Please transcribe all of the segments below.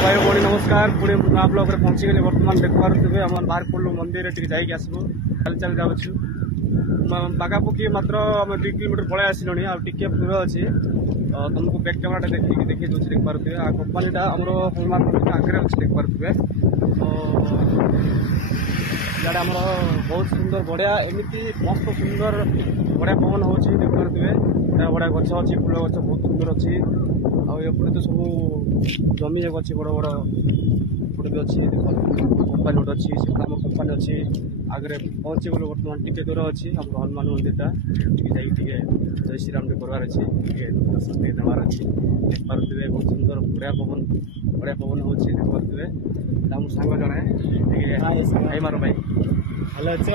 भाई भौणी नमस्कार पुणे नूआ ब्लॉक में पहुंची गली बर्तमान देख पारे आम बाहर पड़ू मंदिर टी जासबू चल चल जाऊँ पाखापाखि मात्र आम 2 किलोमीटर पलि आसिलु टे दूर अच्छी तुमको बैक कैमेरा देखी दूसरी देख पारे कंपानीटा आम हनुमान मंदिर आगे अच्छे देख पारे इे आम बहुत सुंदर बढ़िया एमती मस्त सुंदर बढ़िया पवन हो देख पारे बढ़िया बढ़िया गच अच्छी फूल गच बहुत सुंदर अच्छी आउे तो सब जमी अच्छी बड़ बड़ भी अच्छी कंपानी गोटे अच्छी से आम कंपानी अच्छी आगे पहुँची गलो बर्तमान टी दूर अच्छी आम हनुमान मंदिरटा जय श्रीराम करवार अच्छी दर्शन टे देवार अच्छी देख पारे बहुत सुंदर बढ़िया पवन हो देख पारे आम सांग जड़े भाई मारो भाई भल अच्छे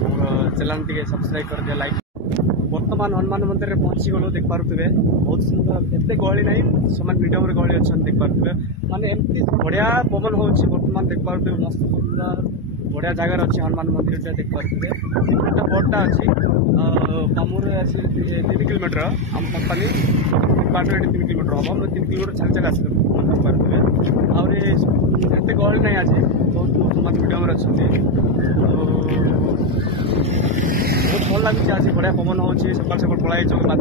मोर चैनल टे सब्सक्राइब कर दिया लाइक बर्तमान हनुमान मंदिर में पहुंची गलु देख पारे बहुत सुंदर एत गहली ना सामान मीडियम गहली अच्छा देख पारे माने एमती बढ़िया पवन हो बर्तमान देख पारे मस्त सुंदर बढ़िया जगार अच्छी हनुमान मंदिर देख पारे बड़टा अच्छी कमूर 3 किलोमीटर आम कंपानी बाट 3 किलोमीटर हम 3 किलोमीटर छाड़ छाड़ आस देख पारे आते गहली ना आज बहुत सामान मीडियम अच्छा बहुत भल लगे आज बढ़िया पवन हो सकाल सकाल पलाई भात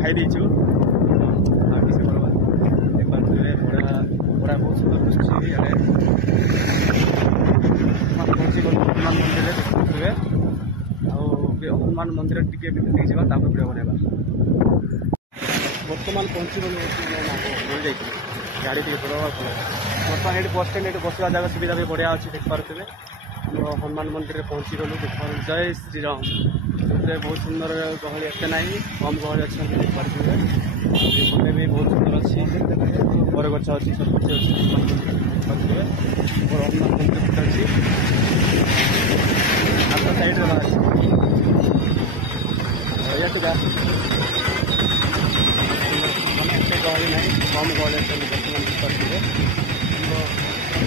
खाई देचु किसी करवा देख पारे बढ़िया बढ़िया बहुत सुंदर दिखुची पहुँची गलु हनुमान मंदिर देख पारे हनुमान मंदिर टी जावा वीडियो बनवा बर्तमान पहुँची गलु गाड़ी टे दूर बर्तमान ये बस स्टैंड बसवा जगह सुविधा भी बढ़िया अच्छी देख पारे हनुमान मंदिर में पहुँची गलु देख पारे जय श्रीराम बहुत सुंदर गहली एत ना कम गहली अच्छा देख पारे पटे भी बहुत सुंदर अच्छी बर गच अच्छी सब कुछ अच्छी हनुमान मंदिर अच्छी हाथ साइड गहली ना कम गहली अच्छा बर्तमान देख पारे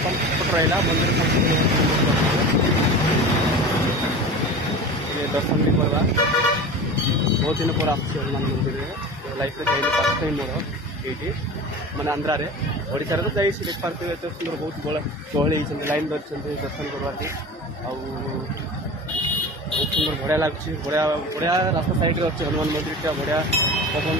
पट रहा मंदिर दर्शन भी करवा बहुत दिन पर आसी हनुमान मंदिर लाइफ में जाइए फर्स्ट टाइम मोर ये मैंने आंध्रा ओडिशा तो जाइए देख पारे एत सुंदर बहुत गहली लाइन धरते दर्शन करवा बहुत सुंदर बढ़िया लगुच बढ़िया बढ़िया रास्ता साइड अच्छे हनुमान मंदिर बढ़िया